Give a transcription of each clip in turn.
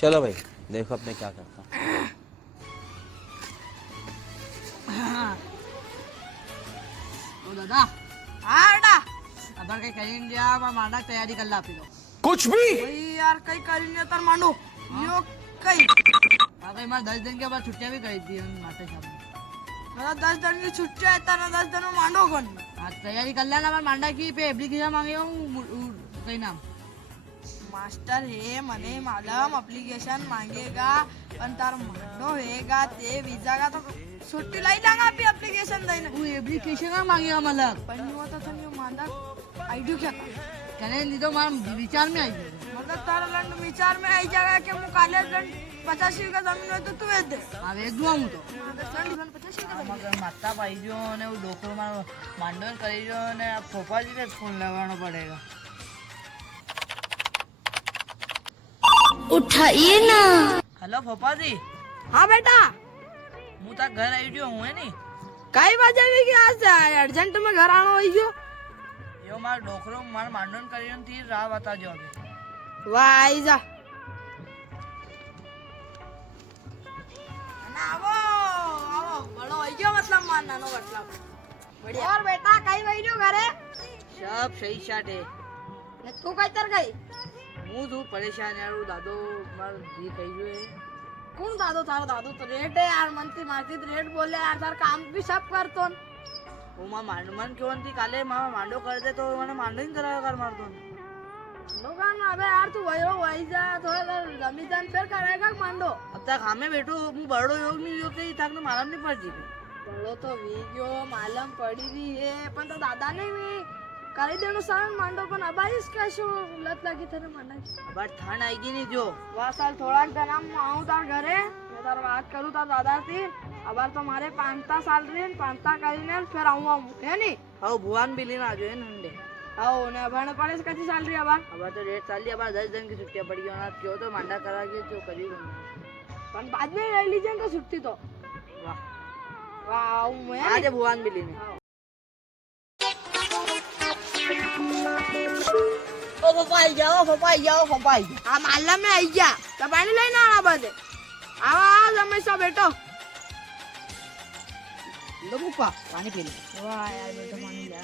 चलो भाई देखो अब मैं क्या करता हूँ। तो दादा हाँ बेटा अगर कहीं करेंगे यार मैं मांडा तैयारी कर ला फिर कुछ भी भाई यार कहीं करेंगे तर मांडो यो कहीं अगर मैं 10 दिन के बाद छुट्टियां भी कर दी माते साहब मेरा 10 दिन की छुट्टियां है तना 10 दिन में मांडो कौन हाँ तैयारी कर लेना मैं मांडा की पे एप्लीकेशन मांगे हूँ कहीं नाम मास्टर हे मने मालम एप्लीकेशन मांगेगा पण तार मांडो हेगा ते वीजा का तो छुट्टी लाई लांगा आपकी एप्लीकेशन देने वो एप्लीकेशन का मांगेगा मला पण मी होता था मी मांडा आईडी क्या कहने दी तो मार विचार में आई मतलब तारा लंड विचार में आई जाएगा कि मु काले लंड 50 का जमीन है तो तू वेच दे हां वेच दूंगा हूं तो लंड 50 का मगर माता भाई जो ने वो डोकर मांडो करी जो ने अब फोपा जी ने फोन लगाना पड़ेगा उठाइए ना। हेलो फोपा जी हाँ बेटा मु ता घर आई जो हूं है नी कई बजे भी कि आज अर्जेंट में घर आनो होई जो यो मार डोकरो मार मांडन करियन थी राह बता जो अबे वाह आई जा ना वो बड़ो होई जो मतलब मान नानो मतलब बढ़िया और बेटा कई वई जो घरे सब सही शाट है ने तू कई तर गई मु तू परेशान यार दादो मार जी कई जो है कौन दादो थारा दादो तो रेट है यार मनती मारती रेट बोले यार तार काम भी सब करतो वो मां मांडमन क्यों थी काले मां मांडो कर दे तो मैंने मांडो ही करा कर मार दो लोगन अबे यार तू वही जा थोड़ा जमीन जान फिर करेगा मांडो अब तक हमें बैठो मु बड़ो योग नहीं होते ही तक मालूम नहीं पड़ती बड़ो तो वीडियो मालूम पड़ी भी है पण तो दादा ने भी કરી દેનો સાન માંડો પણ અબાઈસ કેશો લત લાગી તને મને બટ ઠંડ આવી ગઈ ની જો વા સાલ થોડાક દનામ આવું તાર ઘરે મે તાર વાત કરું તાર દાદા થી અબાર તો મારે 5 સાલ રે 5 કરીને ફેર આવું હે ની હવ ભુવાન બિલી ના જો હે નંડે હવ ને ભણ પડે કતી સાલ રી અબાર તો રેટ સાલ રી અબાર 10 दिन की छुट्टियां पड़ी गयो ना क्यों तो मांडा करा के जो करी पण बाद में ले लीजिए तो छुट्टी तो वाह वाह मैं आज भुवान बिली ने ओ पपाई जाओ हां मालम में आई जा तो पानी लेना आना बदे आवा हमेशा बेटो लो बुपा पानी पी ले वाह यार बेटो पानी ले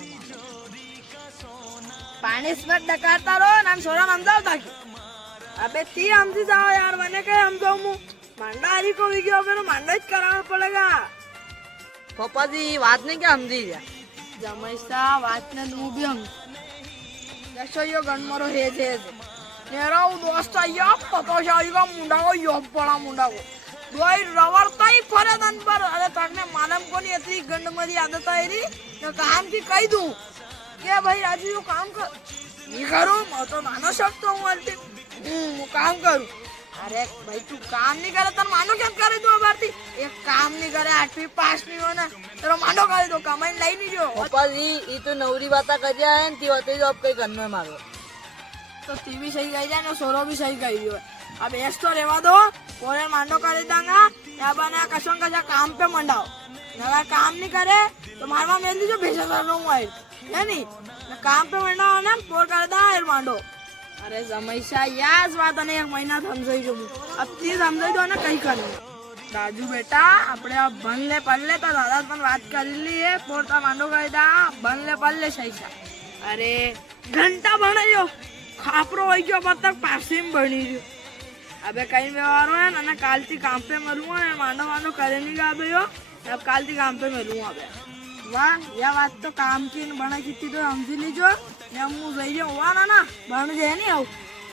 पानी स्मट डकारता रो नाम सोरा समझावता की अबे ती हमसी जाओ यार मने के हम दो मु मांडा हरी को भी गयो मेरे मांडा ही कराना पड़ेगा पापा जी बात नहीं क्या समझी जा जमैसा बात ने नु भी हम जैसे यो गणमरो हे जे नेरा वो दोस्त आया पता जाएगा मुंडा को यो बड़ा मुंडा को दोई रवरता ही फरे दन पर अरे तकने मालूम को नहीं इतनी गंडमरी आदत है री तो काम की कह दूं क्या भाई आज यो काम कर नहीं करूं मैं तो मानो सकता हूं आरती काम करूं अरे भाई तू काम नहीं करे तो मानो क्या करे तू भारती एक काम नहीं करे 8वीं पास नहीं होना तेरा मानो करे तो कमाई लाई नहीं जो पापा जी ये तो नवरी बाता कर दिया है ती होते जो अब कहीं करना है मारो तो ती भी सही कह जाए ना सोरो भी सही कह दियो अब ऐस तो रेवा दो कोरे मांडो कर देंगा या बना कसम का काम पे मंडाओ अगर काम नहीं करे तो मारवा मेल दी जो भेजा कर रहा हूँ है नहीं काम पे मंडाओ ना पोर कर दा मांडो अरे जमैसा यास बात ने 1 महीना समझाई जो अब ती समझाई दो ना कहीं कर राजू बेटा अपने अब बनले पल्ले तो दादा पण बात कर ली है पोरता मांडो कर दा बनले पल्ले सही सा अरे घंटा बने जो खापरो होई जो अब तक पासे में बनी जो अबे कहीं व्यवहार है ना काल ती काम पे मरूंगा मांडो करे नहीं गा अबे यो अब काल ती काम पे मरूंगा अबे वाह यह बात तो काम की बना कितनी तो समझ लीजो या मुझे हुआ ना बन गए नहीं आओ